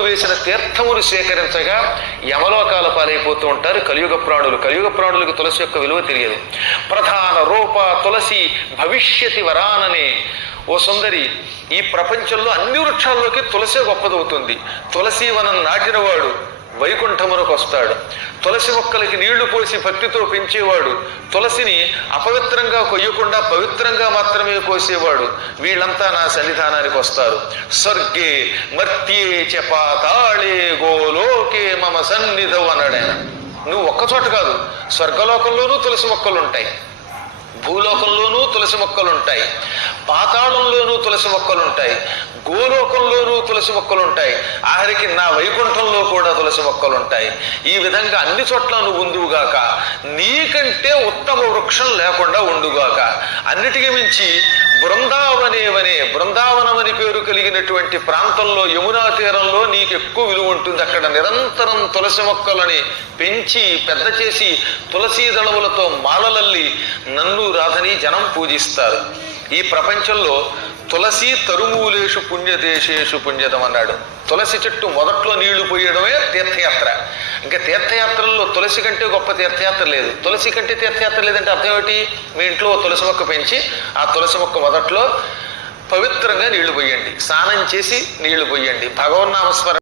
ఋషులు వేసిన తీర్థములు సేకరించగా యమలోకాల పాలైపోతూ ఉంటారు కలియుగ ప్రాణులు. కలియుగ ప్రాణులకు తులసి యొక్క విలువ తెలియదు. ప్రధాన రూప తులసి భవిష్యతి వరాననే. ఓ సుందరి, ఈ ప్రపంచంలో అన్ని వృక్షాల్లోకి తులసే గొప్పదవుతుంది. తులసి వనం నాటినవాడు వైకుంఠమునకు వస్తాడు. తులసి మొక్కలకి నీళ్లు పోసి భక్తితో పెంచేవాడు, తులసిని అపవిత్రంగా కొయ్యకుండా పవిత్రంగా మాత్రమే కోసేవాడు, వీళ్ళంతా నా సన్నిధానానికి వస్తారు. స్వర్గే మర్త్యే చ పాతాళే గోలోకే మమ సన్నిధౌ అన్నాడు ఆయన. నువ్వు ఒక్కచోట కాదు, స్వర్గలోకంలోనూ తులసి మొక్కలు ఉంటాయి, భూలోకంలోనూ తులసి మొక్కలుంటాయి, పాతాళంలోనూ తులసి మొక్కలుంటాయి, గోలోకంలోనూ తులసి మొక్కలుంటాయి, ఆఖరికి నా వైకుంఠంలో కూడా తులసి మొక్కలుంటాయి. ఈ విధంగా అన్ని చోట్ల నువ్వు ఉండుగాక, నీకంటే ఉత్తమ వృక్షం లేకుండా ఉండుగాక. అన్నిటికీ మించి బృందావనమని పేరు కలిగినటువంటి ప్రాంతంలో యమునా తీరంలో నీకు ఎక్కువ విలువ ఉంటుంది. అక్కడ నిరంతరం తులసి మొక్కలని పెంచి పెద్ద చేసి తులసీ దళములతో మాలలల్లి నన్ను రాధని జనం పూజిస్తారు. ఈ ప్రపంచంలో తులసి తరుమూలేషు పుణ్యదేశేషు పుణ్యదం అన్నాడు. తులసి చెట్టు మొదట్లో నీళ్లు పోయడమే తీర్థయాత్ర. ఇంకా తీర్థయాత్రల్లో తులసి కంటే గొప్ప తీర్థయాత్ర లేదు. తులసి కంటే తీర్థయాత్ర లేదంటే అర్థం ఏమిటి? మీ ఇంట్లో తులసి మొక్క పెంచి ఆ తులసి మొక్క మొదట్లో పవిత్రంగా నీళ్లు పోయండి, స్నానం చేసి నీళ్లు పోయండి, భగవన్నామస్మరణ